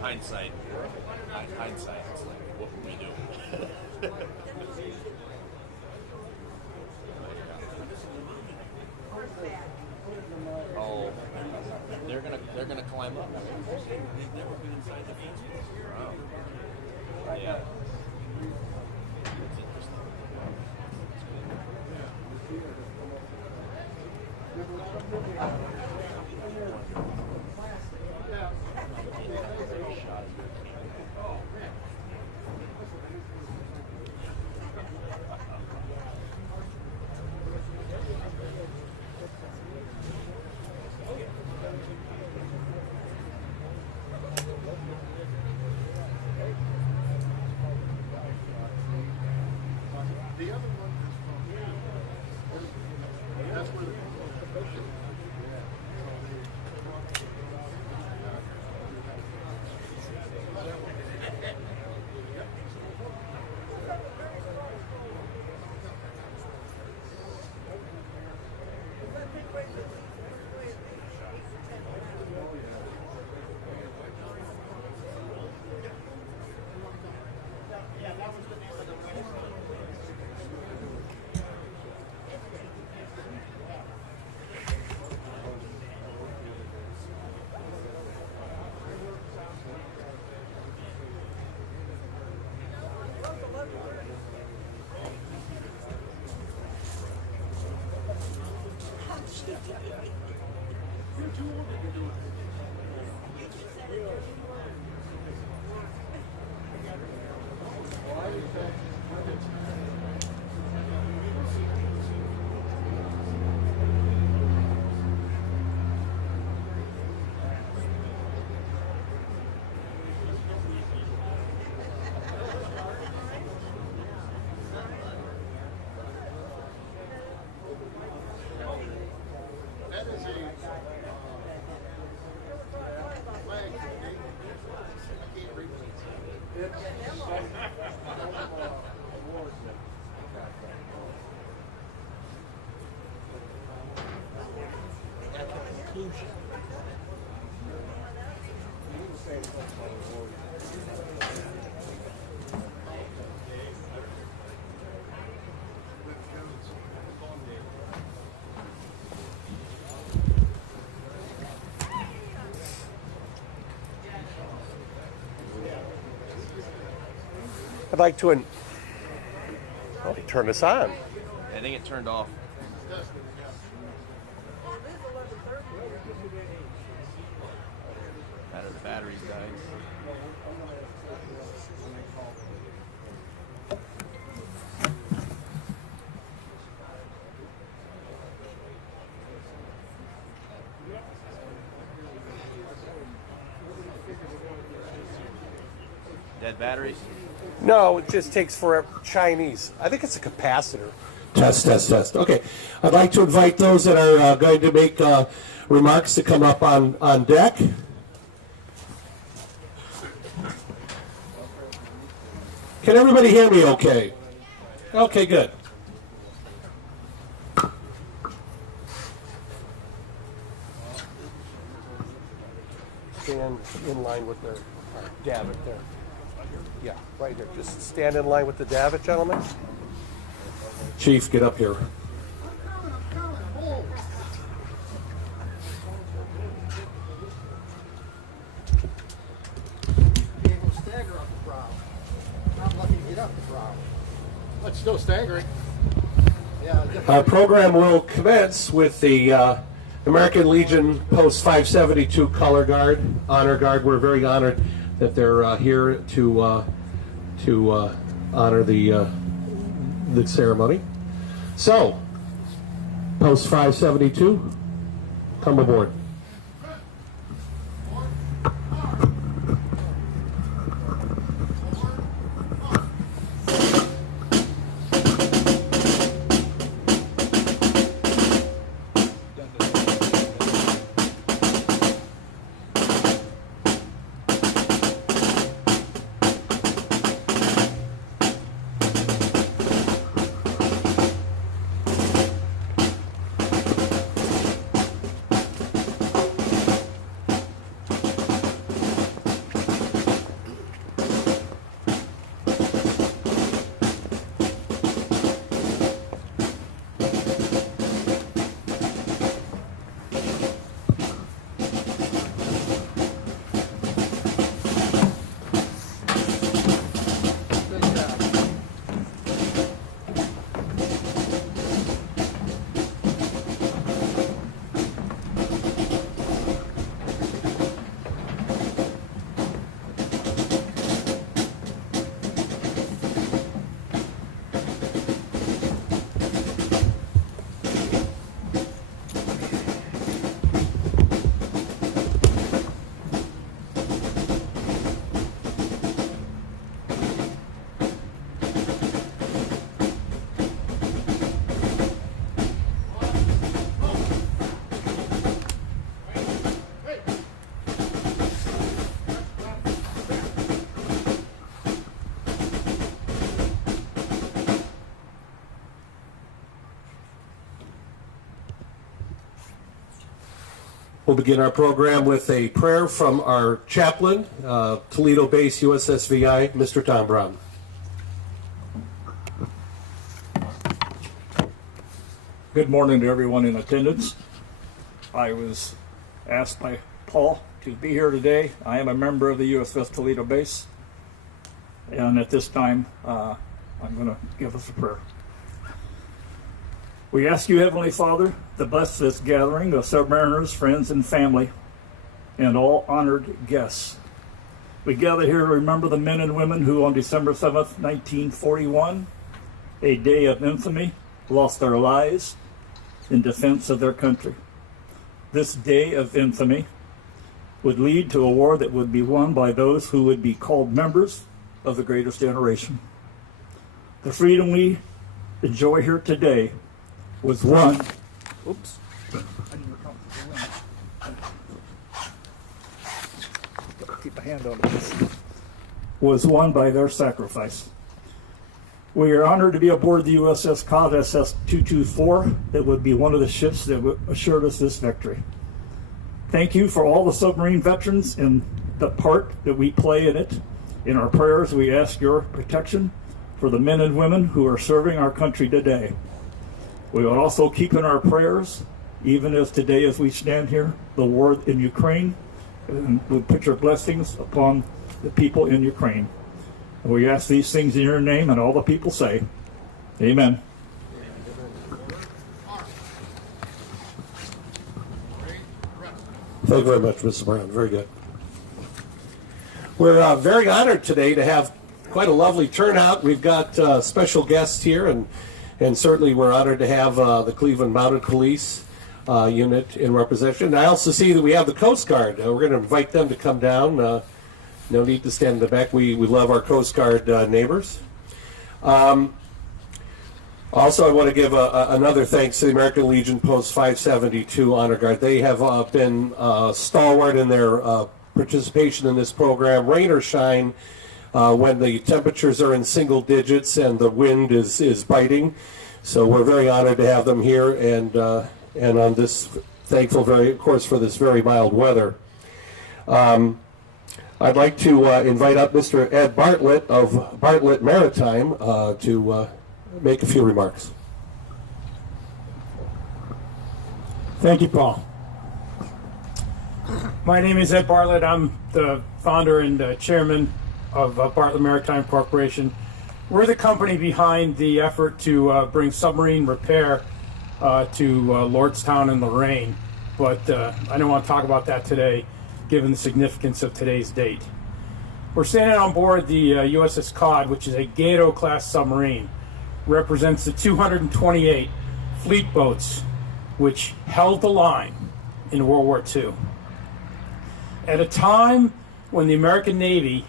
hindsight, it's like, what would we do? Oh, they're gonna climb up. They've never been inside the beach. Wow. Yeah. That's interesting. The other one is from that's where the that is a flag. I can't read it. At the conclusion. I'd like to turn this on. I think it turned off. The batteries died. Dead batteries? No, it just takes forever. Chinese. I think it's a capacitor. Test. Okay. I'd like to invite those that are going to make remarks to come up on deck. Can everybody hear me okay? Okay, good. Stand in line with the davit there. Yeah, right here. Just stand in line with the davit, gentlemen. Chief, get up here. Stagger up the prow. Not lucky to get up the prow. But still staggering. Yeah. Our program will commence with the American Legion Post 572 Color Guard, Honor Guard. We're very honored that they're here to honor the ceremony. So, Post 572, come aboard. We'll begin our program with a prayer from our chaplain, Toledo base USSVI, Mr. Tom Brown. Good morning to everyone in attendance. I was asked by Paul to be here today. I am a member of the USS Toledo base, and at this time I'm going to give us a prayer. We ask you, Heavenly Father, to bless this gathering of submariners, friends, and family, and all honored guests. We gather here to remember the men and women who on December 7th, 1941, a day of infamy, lost their lives in defense of their country. This day of infamy would lead to a war that would be won by those who would be called members of the greatest generation. The freedom we enjoy here today was won. Oops. Keep my hand on this. Was won by their sacrifice. We are honored to be aboard the USS Cod SS-224 that would be one of the ships that assured us this victory. Thank you for all the submarine veterans and the part that we play in it. In our prayers, we ask your protection for the men and women who are serving our country today. We will also keep in our prayers, even as today as we stand here, the war in Ukraine, and we put your blessings upon the people in Ukraine. And we ask these things in your name, and all the people say, amen. Thank you very much, Mr. Brown. Very good. We're very honored today to have quite a lovely turnout. We've got special guests here, and certainly we're honored to have the Cleveland Mounted Police unit in representation. I also see that we have the Coast Guard. We're going to invite them to come down. No need to stand in the back. We love our Coast Guard neighbors. Also, I want to give another thanks to the American Legion Post 572 Honor Guard. They have been stalwart in their participation in this program, rain or shine, when the temperatures are in single digits and the wind is biting. So we're very honored to have them here, and on this, thankful of course for this very mild weather. I'd like to invite up Mr. Ed Bartlett of Bartlett Maritime to make a few remarks. Thank you, Paul. My name is Ed Bartlett. I'm the founder and chairman of Bartlett Maritime Corporation. We're the company behind the effort to bring submarine repair to Lordstown and Lorraine, but I don't want to talk about that today, given the significance of today's date. We're standing on board the USS Cod, which is a Gato-class submarine. Represents the 228 fleet boats which held the line in World War II. At a time when the American Navy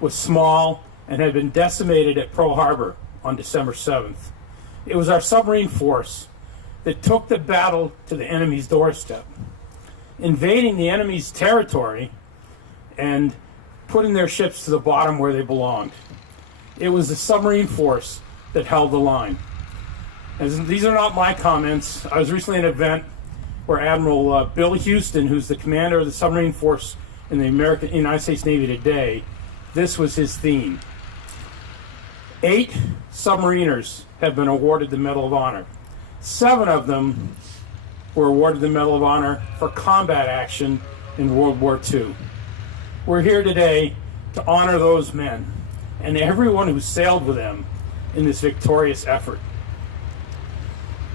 was small and had been decimated at Pearl Harbor on December 7th, it was our submarine force that took the battle to the enemy's doorstep, invading the enemy's territory and putting their ships to the bottom where they belonged. It was the submarine force that held the line. And these are not my comments. I was recently at an event where Admiral Bill Houston, who's the commander of the submarine force in the United States Navy today, this was his theme. 8 submariners have been awarded the Medal of Honor. 7 of them were awarded the Medal of Honor for combat action in World War II. We're here today to honor those men and everyone who sailed with them in this victorious effort.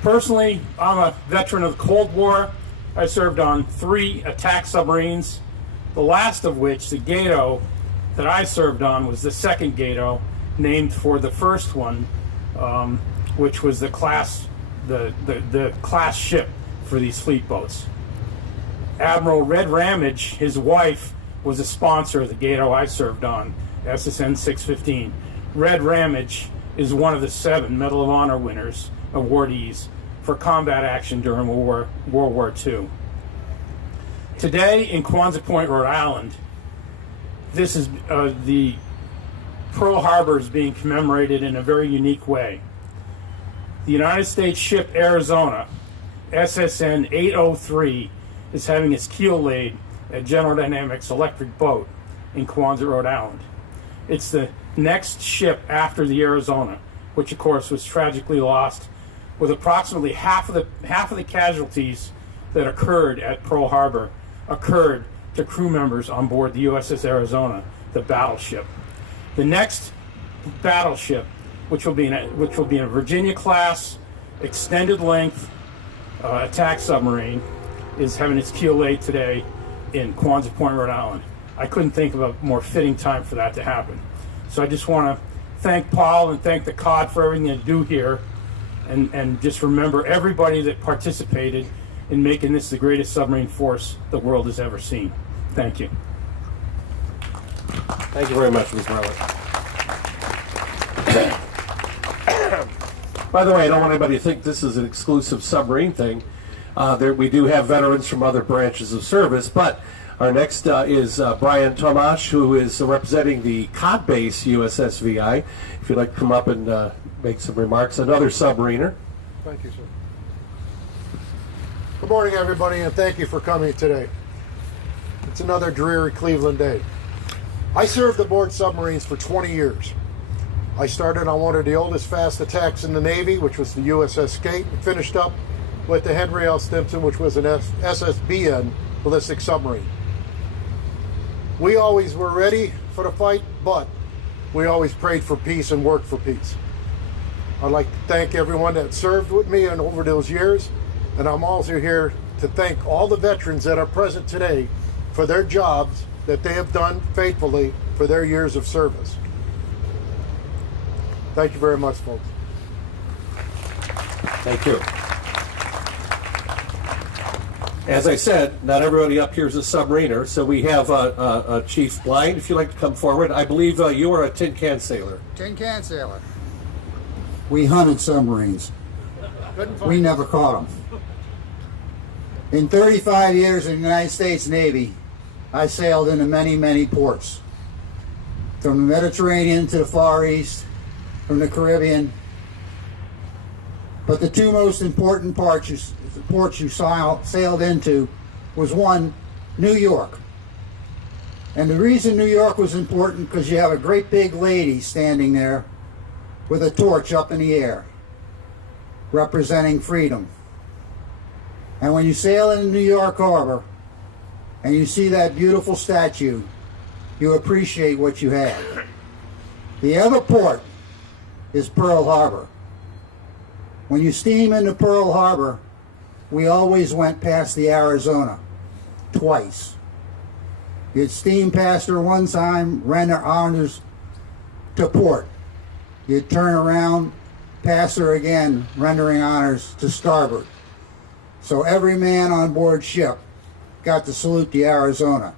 Personally, I'm a veteran of the Cold War. I served on 3 attack submarines, the last of which, the Gato, that I served on was the second Gato, named for the first one, which was the class ship for these fleet boats. Admiral Red Ramage, his wife, was a sponsor of the Gato I served on, SSN 615. Red Ramage is one of the 7 Medal of Honor winners, awardees, for combat action during World War II. Today in Quonset Point, Rhode Island, this is the Pearl Harbor is being commemorated in a very unique way. The United States ship Arizona, SSN 803, is having its keel laid at General Dynamics Electric Boat in Quonset, Rhode Island. It's the next ship after the Arizona, which of course was tragically lost, with approximately half of the casualties that occurred at Pearl Harbor occurred to crew members on board the USS Arizona, the battleship. The next battleship, which will be in a Virginia class, extended length attack submarine, is having its keel laid today in Quonset Point, Rhode Island. I couldn't think of a more fitting time for that to happen. So I just want to thank Paul and thank the COD for everything they do here, and just remember everybody that participated in making this the greatest submarine force the world has ever seen. Thank you. Thank you very much, Ms. Marlett. By the way, I don't want anybody to think this is an exclusive submarine thing. We do have veterans from other branches of service, but our next is Brian Tomash, who is representing the COD base USS VI. If you'd like to come up and make some remarks, another submariner. Thank you, sir. Good morning, everybody, and thank you for coming today. It's another dreary Cleveland day. I served aboard submarines for 20 years. I started on one of the oldest fast attacks in the Navy, which was the USS Skate, and finished up with the Henry L. Stimson, which was an SSBN ballistic submarine. We always were ready for the fight, but we always prayed for peace and worked for peace. I'd like to thank everyone that served with me and over those years, and I'm also here to thank all the veterans that are present today for their jobs that they have done faithfully for their years of service. Thank you very much, folks. Thank you. As I said, not everybody up here is a submariner, so we have Chief Blind, if you'd like to come forward. I believe you are a tin can sailor. Tin can sailor. We hunted submarines. We never caught them. In 35 years in the United States Navy, I sailed into many, many ports. From the Mediterranean to the Far East, from the Caribbean. But the two most important ports you sailed into was one, New York. And the reason New York was important because you have a great big lady standing there with a torch up in the air, representing freedom. And when you sail in New York Harbor and you see that beautiful statue, you appreciate what you have. The other port is Pearl Harbor. When you steam into Pearl Harbor, we always went past the Arizona, twice. You'd steam past her one time, render honors to port. You'd turn around, pass her again, rendering honors to starboard. So every man on board ship got to salute the Arizona,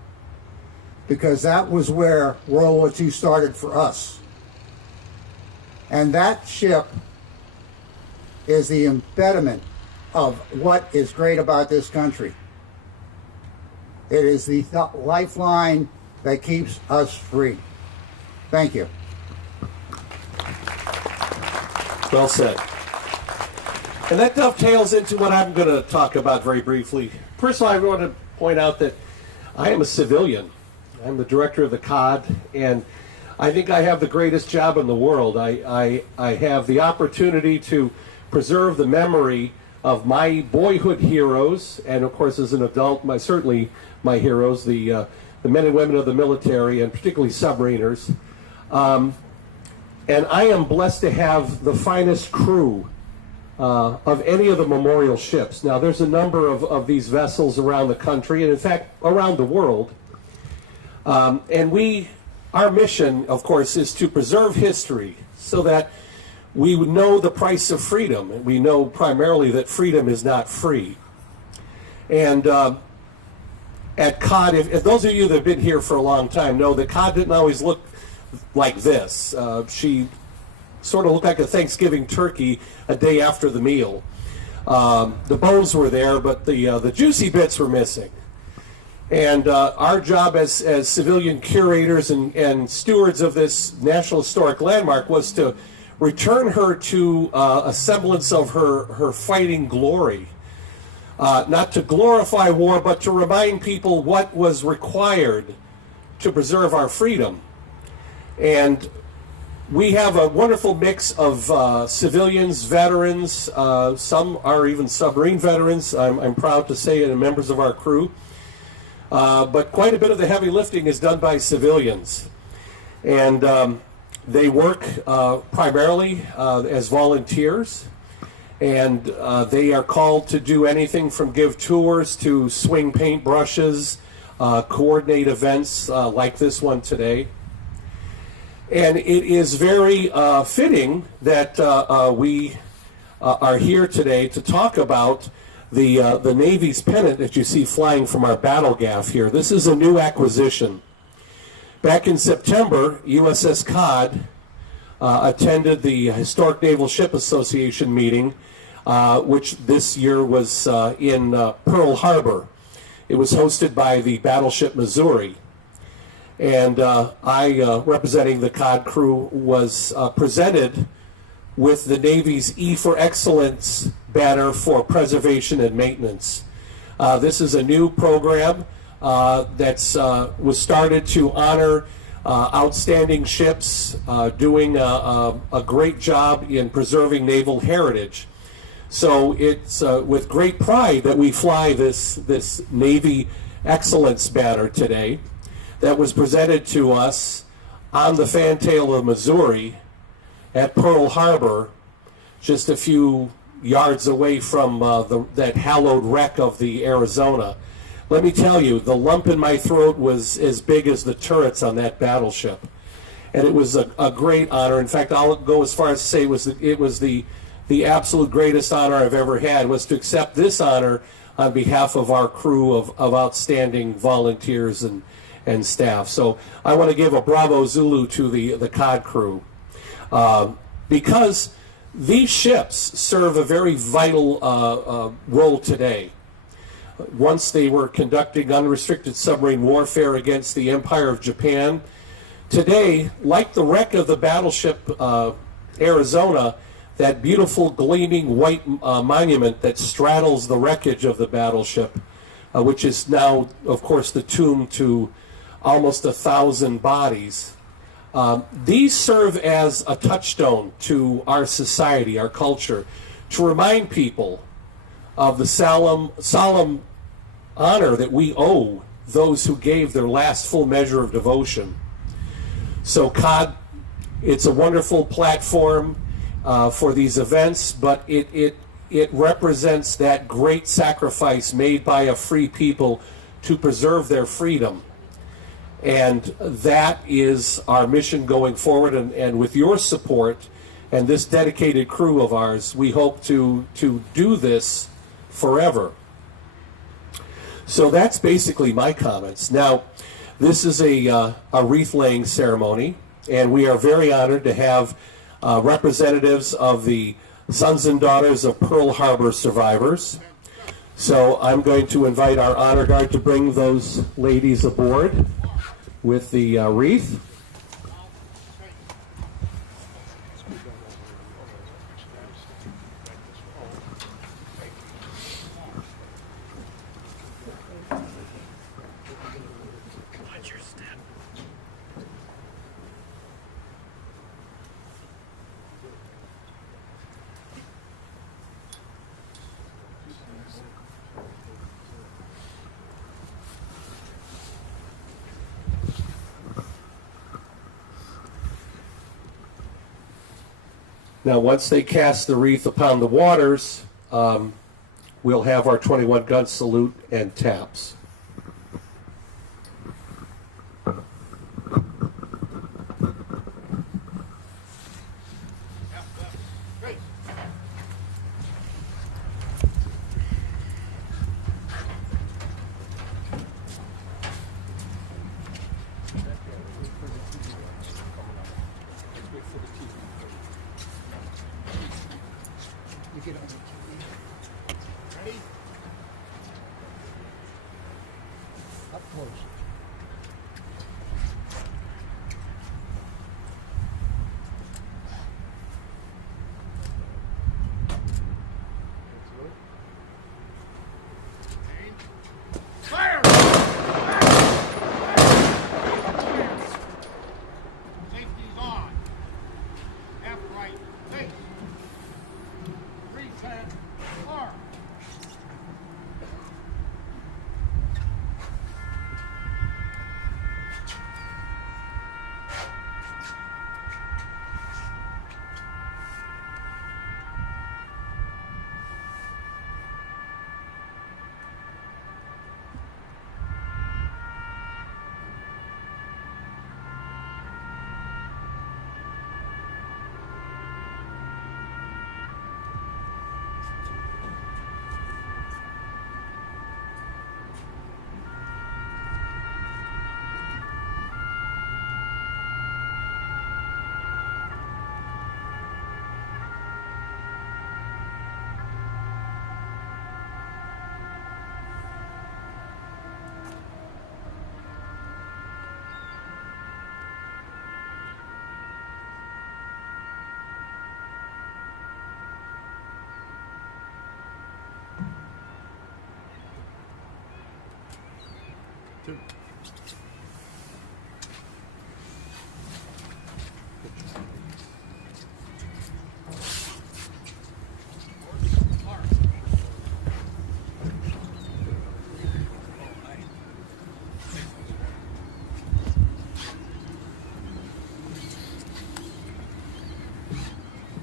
because that was where World War II started for us. And that ship is the embodiment of what is great about this country. It is the lifeline that keeps us free. Thank you. Well said. And that dovetails into what I'm going to talk about very briefly. First of all, I want to point out that I am a civilian. I'm the director of the COD, and I think I have the greatest job in the world. I have the opportunity to preserve the memory of my boyhood heroes, and of course as an adult, certainly my heroes, the men and women of the military, and particularly submariners. And I am blessed to have the finest crew of any of the memorial ships. Now, there's a number of these vessels around the country, and in fact, around the world. And our mission, of course, is to preserve history so that we would know the price of freedom. And we know primarily that freedom is not free. And at COD, if those of you that have been here for a long time know that COD didn't always look like this. She sort of looked like a Thanksgiving turkey a day after the meal. The bones were there, but the juicy bits were missing. And our job as civilian curators and stewards of this National Historic Landmark was to return her to a semblance of her fighting glory. not to glorify war, but to remind people what was required to preserve our freedom. And we have a wonderful mix of civilians, veterans, some are even submarine veterans, I'm proud to say, and members of our crew. But quite a bit of the heavy lifting is done by civilians. And they work primarily as volunteers. And they are called to do anything from give tours to swing paintbrushes, coordinate events like this one today. And it is very fitting that we are here today to talk about the Navy's pennant that you see flying from our battle gaff here. This is a new acquisition. Back in September, USS Cod attended the Historic Naval Ship Association meeting, which this year was in Pearl Harbor. It was hosted by the battleship Missouri. And I, representing the Cod crew, was presented with the Navy's E for Excellence banner for preservation and maintenance. This is a new program that was started to honor outstanding ships doing a great job in preserving naval heritage. So it's with great pride that we fly this Navy Excellence banner today that was presented to us on the fantail of Missouri at Pearl Harbor, just a few yards away from that hallowed wreck of the Arizona. Let me tell you, the lump in my throat was as big as the turrets on that battleship. And it was a great honor. In fact, I'll go as far as to say it was the absolute greatest honor I've ever had, was to accept this honor on behalf of our crew of outstanding volunteers and staff. So I want to give a bravo Zulu to the Cod crew, because these ships serve a very vital role today. Once they were conducting unrestricted submarine warfare against the Empire of Japan. Today, like the wreck of the battleship Arizona, that beautiful gleaming white monument that straddles the wreckage of the battleship, which is now, of course, the tomb to almost 1,000 bodies. These serve as a touchstone to our society, our culture, to remind people of the solemn honor that we owe those who gave their last full measure of devotion. So COD, it's a wonderful platform for these events, but it represents that great sacrifice made by a free people to preserve their freedom. And that is our mission going forward, and with your support and this dedicated crew of ours, we hope to do this forever. So that's basically my comments. Now, this is a wreath laying ceremony, and we are very honored to have representatives of the sons and daughters of Pearl Harbor survivors. So I'm going to invite our honor guard to bring those ladies aboard with the wreath. Now, once they cast the wreath upon the waters, we'll have our 21-gun salute and taps. Ready? Up close.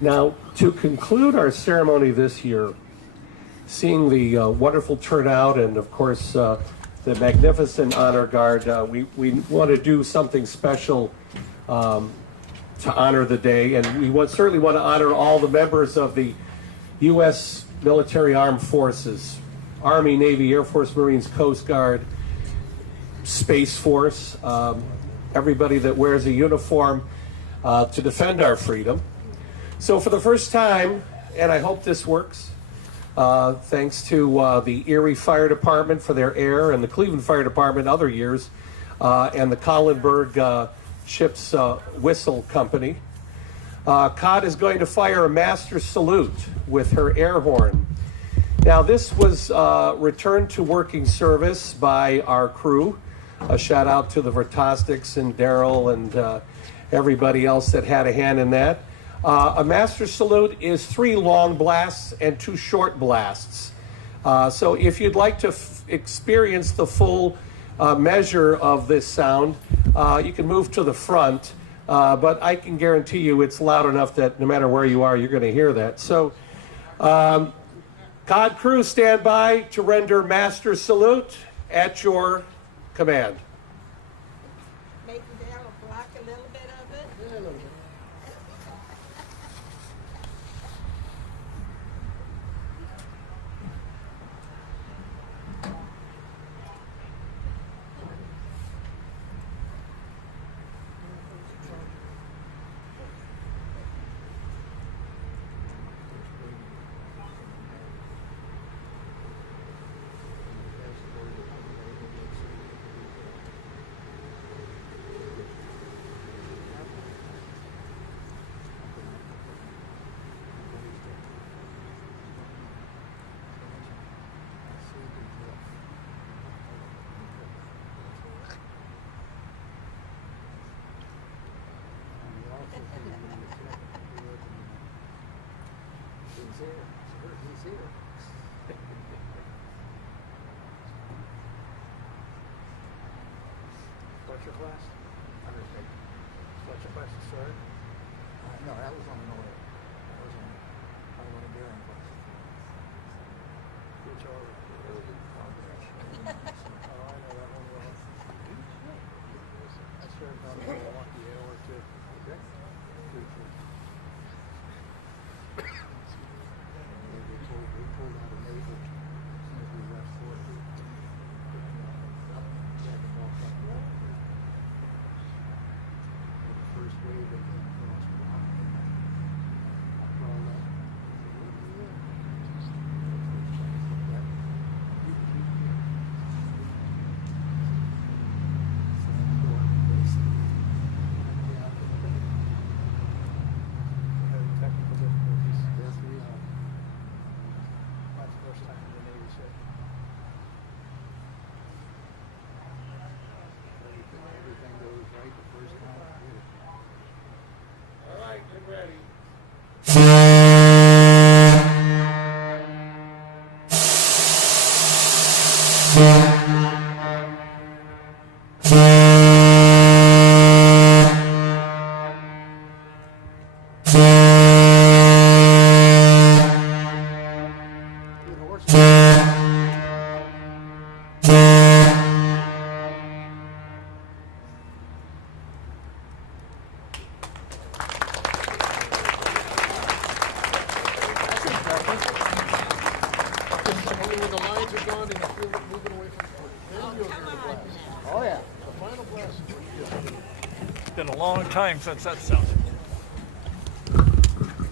Now, to conclude our ceremony this year, seeing the wonderful turnout and, of course, the magnificent honor guard, we want to do something special to honor the day, and we certainly want to honor all the members of the U.S. Military Armed Forces, Army, Navy, Air Force, Marines, Coast Guard, Space Force, everybody that wears a uniform to defend our freedom. So for the first time, and I hope this works, thanks to the Erie Fire Department for their air and the Cleveland Fire Department other years, and the Collinburg Ship's Whistle Company, Cod is going to fire a master salute with her air horn. Now this was returned to working service by our crew. A shout out to the Vertostics and Daryl and everybody else that had a hand in that. A master salute is 3 long blasts and 2 short blasts. So if you'd like to experience the full measure of this sound, you can move to the front, but I can guarantee you it's loud enough that no matter where you are, you're going to hear that. So Cod crew, stand by to render master salute at your command. Maybe that'll block a little bit of it. What's your class? Understood. What's your class, sir? No, that was on the order. That was on I want to gearing class. Which order? Oh, I know that one well. I served on the Milwaukee Air too. Okay. We pulled out of naval as we left Fort Lee. First wave that came across the line. I crawled up. Having technical difficulties. Yes, we are. That's the first time the Navy said. Everything goes right the first time. All right, get ready. When the lines are gone and you feel it moving away from the then you'll hear the blast. Oh yeah. The final blast is It's been a long time since that sounded.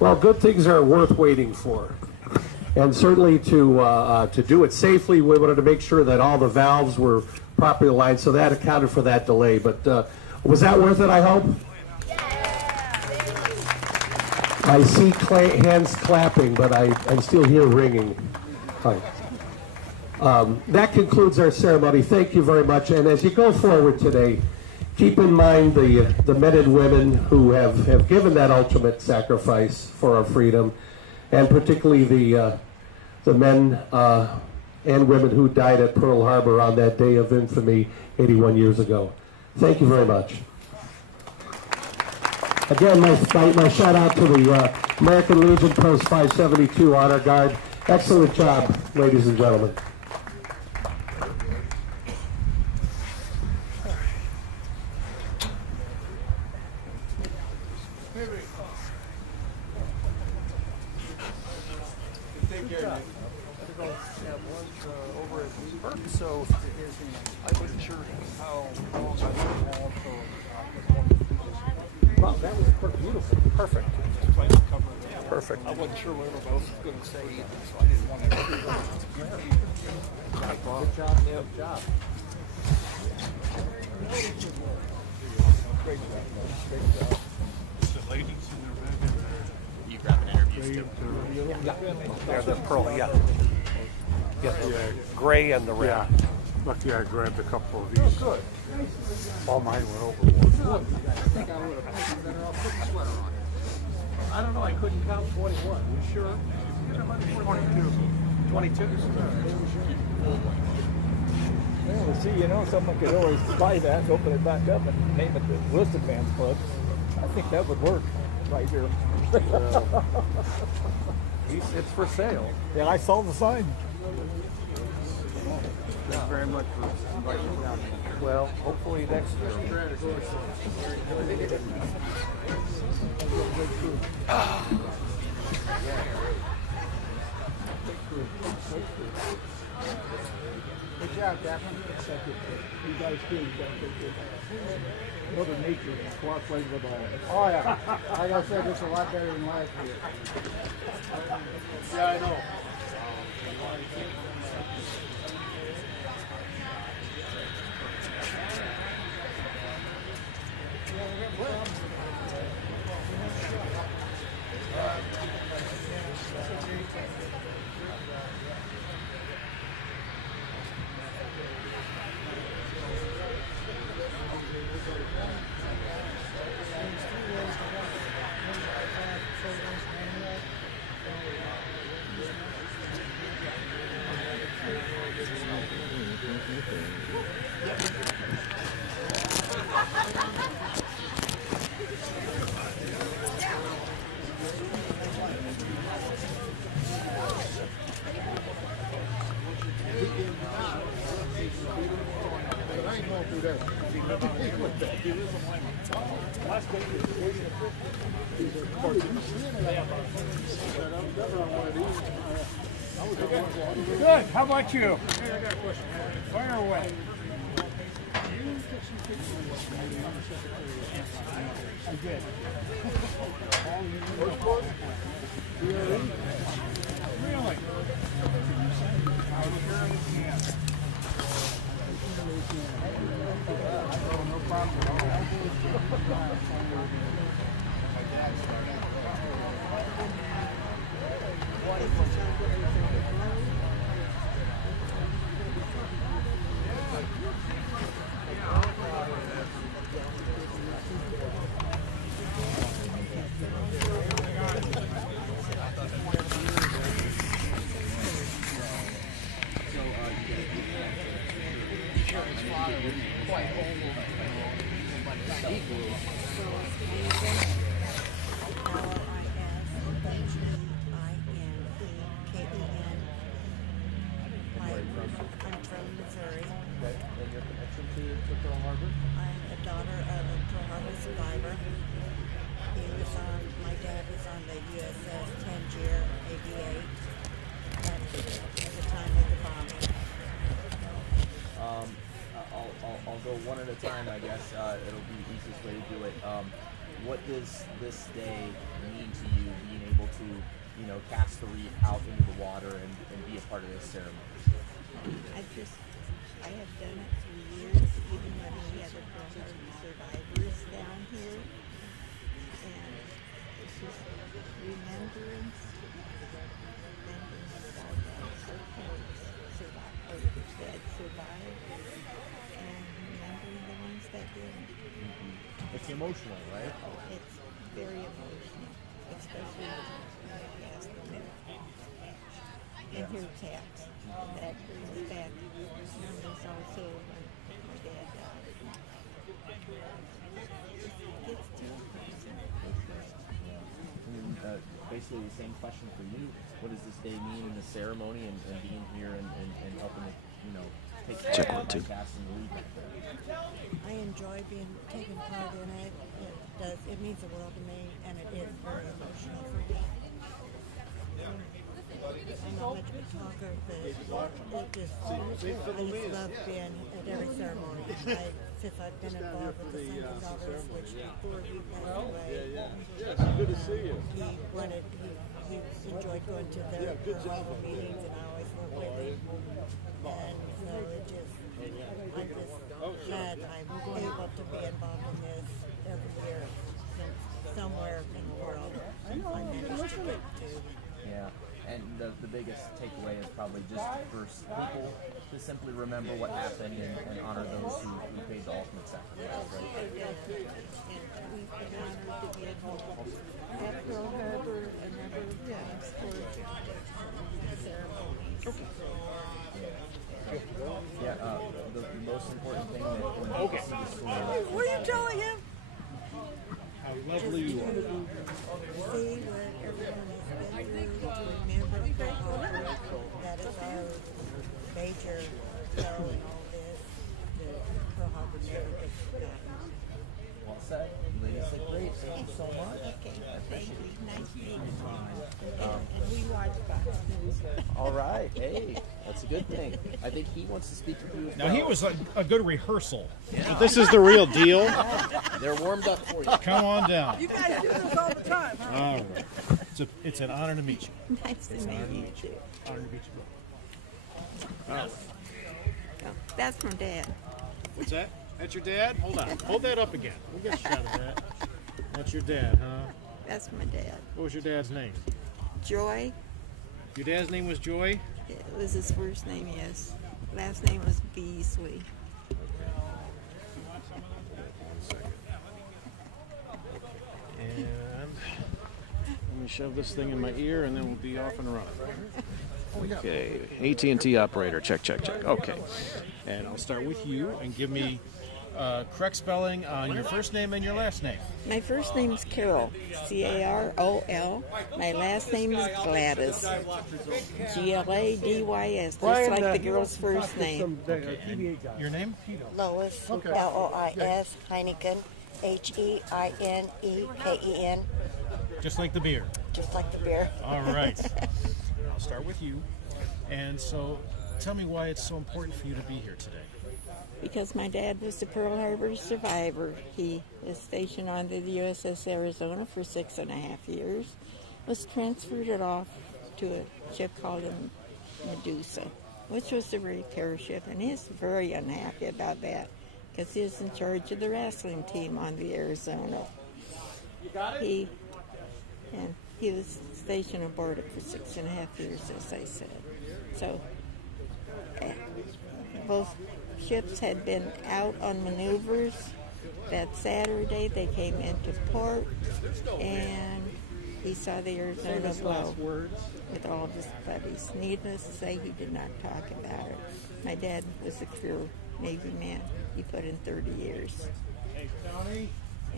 Well, good things are worth waiting for. And certainly to do it safely, we wanted to make sure that all the valves were properly aligned, so that accounted for that delay. But was that worth it, I hope? I see hands clapping, but I still hear ringing. Fine. That concludes our ceremony. Thank you very much. And as you go forward today, keep in mind the men and women who have given that ultimate sacrifice for our freedom, and particularly the men and women who died at Pearl Harbor on that day of infamy 81 years ago. Thank you very much. Again, my shout out to the American Legion Post 572 Honor Guard. Excellent job, ladies and gentlemen. So I wasn't sure how long I would have for. Wow, that was beautiful. Perfect. Perfect. I wasn't sure what everybody else was going to say either, so I didn't want to. Good job. Yeah, good job. Great job. Great job. You grabbing interviews too? Yeah, the pearl, yeah. Yeah, the gray and the red. Yeah. Lucky I grabbed a couple of these. Oh, good. All mine went overboard. I don't know, I couldn't count 41. You sure? 22. 22? Well, see, you know, someone could always buy that, open it back up, and name it the Listed Man's Club. I think that would work right here. It's for sale. Yeah, I saw the sign. Thank you very much for inviting me down. Well, hopefully next year. Good job, Captain. You guys do. Mother Nature cooperated with all. Oh yeah, like I said, it's a lot better than last year. Yeah, I know. Good. How about you? Fire away. I did. Really? No problem at all. I'm from Missouri. Okay. And your connection to Pearl Harbor? I'm a daughter of a Pearl Harbor survivor. He was on, my dad was on the USS Tangier, 88, at the time of the bombing. I'll go one at a time, I guess. It'll be the easiest way to do it. What does this day mean to you, being able to, cast the wreath out into the water and be a part of this ceremony? I have done it for years, even when we had the Pearl Harbor survivors down here. And it's just remembrance of all the survivors emotional, right? It's very emotional, especially when I pass the mail. And hear taps. That brings back memories also when my dad died. It's too Basically the same question for you. What does this day mean in the ceremony and being here and helping to, take part in casting the wreath? I enjoy taking part in it. It means the world to me, and it is very emotional for me. I'm not much of a talker, but I just love being at every ceremony. Since I've been involved with the Sons and Daughters, which before he passed away, Good to see you. he enjoyed going to their meetings, and I always went with him. And so I'm glad I'm able to be involved in this every year. Somewhere in the world, I managed to get to. Yeah. And the biggest takeaway is probably just for people to simply remember what happened and honor those who paid the ultimate sacrifice. Right? And we've been honored to be involved at Pearl Harbor a number of times for ceremonies. Yeah, the most important thing that when people see the story. What are you telling him? How lovely you are. See what everyone has been through to remember Pearl Harbor. That is our major goal in all this. The Pearl Harbor never gets forgotten. Well said. Ladies said great. Thank you so much. Okay, thank you. Nice meeting you. And we watch Fox News. All right. Hey, that's a good thing. I think he wants to speak with you as well. Now, he was a good rehearsal. Yeah. But this is the real deal. They're warmed up for you. Come on down. You guys do this all the time, huh? All right. It's an honor to meet you. Nice to meet you, too. Honor to meet you. Oh, that's my dad. What's that? That's your dad? Hold on. Hold that up again. We'll get a shot of that. That's your dad, huh? That's my dad. What was your dad's name? Joy. Your dad's name was Joy? It was his first name, yes. Last name was Beasley. And let me shove this thing in my ear, and then we'll be off and running. Okay, AT&T operator, check, check, check. Okay, and I'll start with you, and give me correct spelling on your first name and your last name. My first name is Carol, Carol. My last name is Gladys, Gladys, just like the girl's first name. Okay, and your name? Lois, Lois, Heineken, Heineken. Just like the beer. Just like the beer. All right. I'll start with you. And so, tell me why it's so important for you to be here today. Because my dad was a Pearl Harbor survivor. He was stationed on the USS Arizona for 6.5 years. Was transferred off to a ship called a Medusa, which was a repair ship, and he's very unhappy about that because he was in charge of the wrestling team on the Arizona. He was stationed aboard it for 6.5 years, as I said. So both ships had been out on maneuvers. That Saturday they came into port, and he saw the Arizona blow with all of his buddies. Needless to say, he did not talk about it. My dad was a career Navy man. He put in 30 years.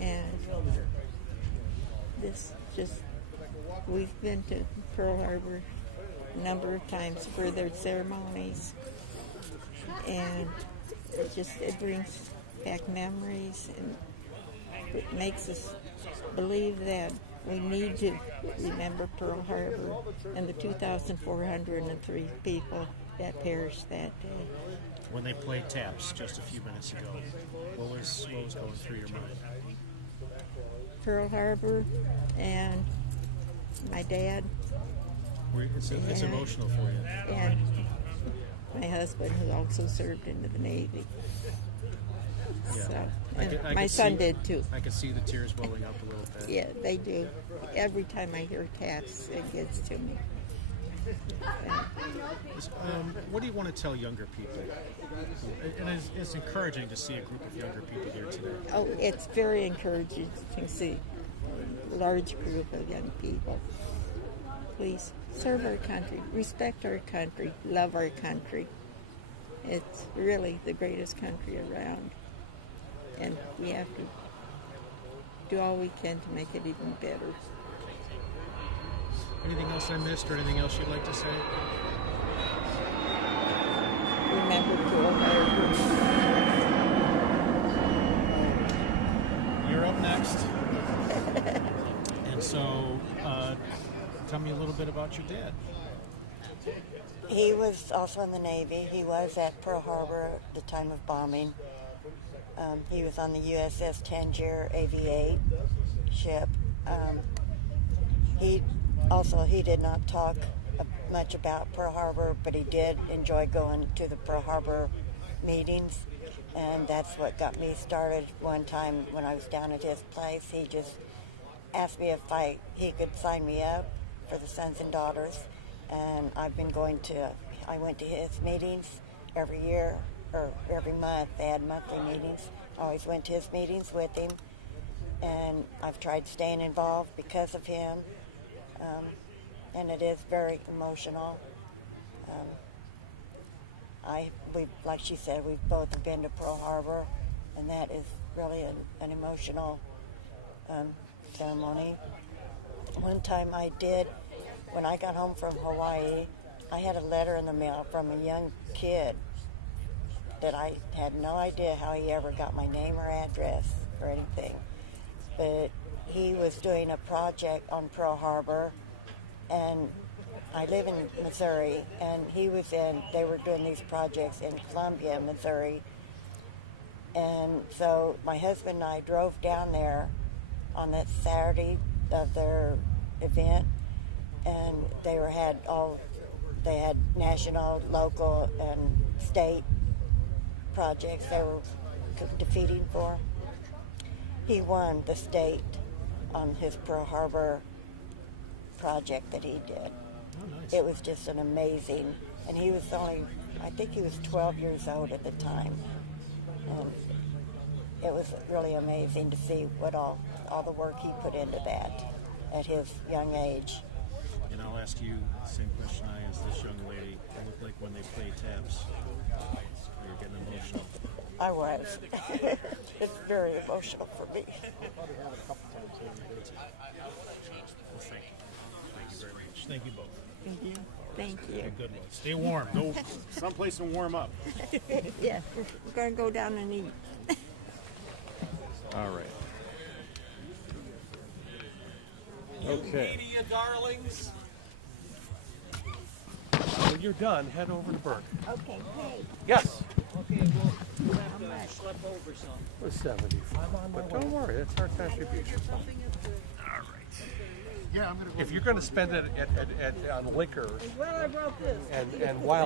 And we've been to Pearl Harbor a number of times for their ceremonies, and it brings back memories, and it makes us believe that we need to remember Pearl Harbor and the 2,403 people that perished that day. When they played taps just a few minutes ago, what was going through your mind? Pearl Harbor and my dad. It's emotional for you. And my husband, who also served in the Navy. Yeah. So, I and could my son did too. I can see the tears welling up a little bit. Yeah, they do. Every time I hear taps, it gets to me. What do you want to tell younger people? And it's encouraging to see a group of younger people here today. Oh, it's very encouraging to see a large group of young people. Please serve our country, respect our country, love our country. It's really the greatest country around. And we have to do all we can to make it even better. Anything else I missed or anything else you'd like to say? Remember Pearl Harbor. You're up next. And so, tell me a little bit about your dad. He was also in the Navy. He was at Pearl Harbor at the time of bombing. He was on the USS Tangier AV-8 ship. He did not talk much about Pearl Harbor, but he did enjoy going to the Pearl Harbor meetings, and that's what got me started. One time when I was down at his place, he just asked me if he could sign me up for the Sons and Daughters, and I went to his meetings every year, or every month. They had monthly meetings. I always went to his meetings with him, and I've tried staying involved because of him. And it is very emotional. Like she said, we've both been to Pearl Harbor, and that is really an emotional ceremony. One time when I got home from Hawaii, I had a letter in the mail from a young kid that I had no idea how he ever got my name or address or anything. But he was doing a project on Pearl Harbor, and I live in Missouri, and they were doing these projects in Columbia, Missouri. And so my husband and I drove down there on that Saturday of their event, and they had national, local, and state projects they were defeating for. He won the state on his Pearl Harbor project that he did. Oh, nice. It was just an amazing, and he was I think he was 12 years old at the time. And it was really amazing to see what all the work he put into that at his young age. And I'll ask you the same question I asked this young lady. It looked like when they play taps, you're getting emotional. I was. It's very emotional for me. Well, thank you. Thank you very much. Thank you both. Thank you. Thank you. Have a good one. Stay warm. Go someplace and warm up. Yeah, we're going to go down and eat. All right. Okay. Media darlings. When you're done, head over to Burke. Okay, hey. Yes. Okay, we'll have to schlep over some. It was 75. But don't worry, that's our contribution. All right. Yeah, I'm gonna go. If you're going to spend it on liquor Well, I wrote this. and wild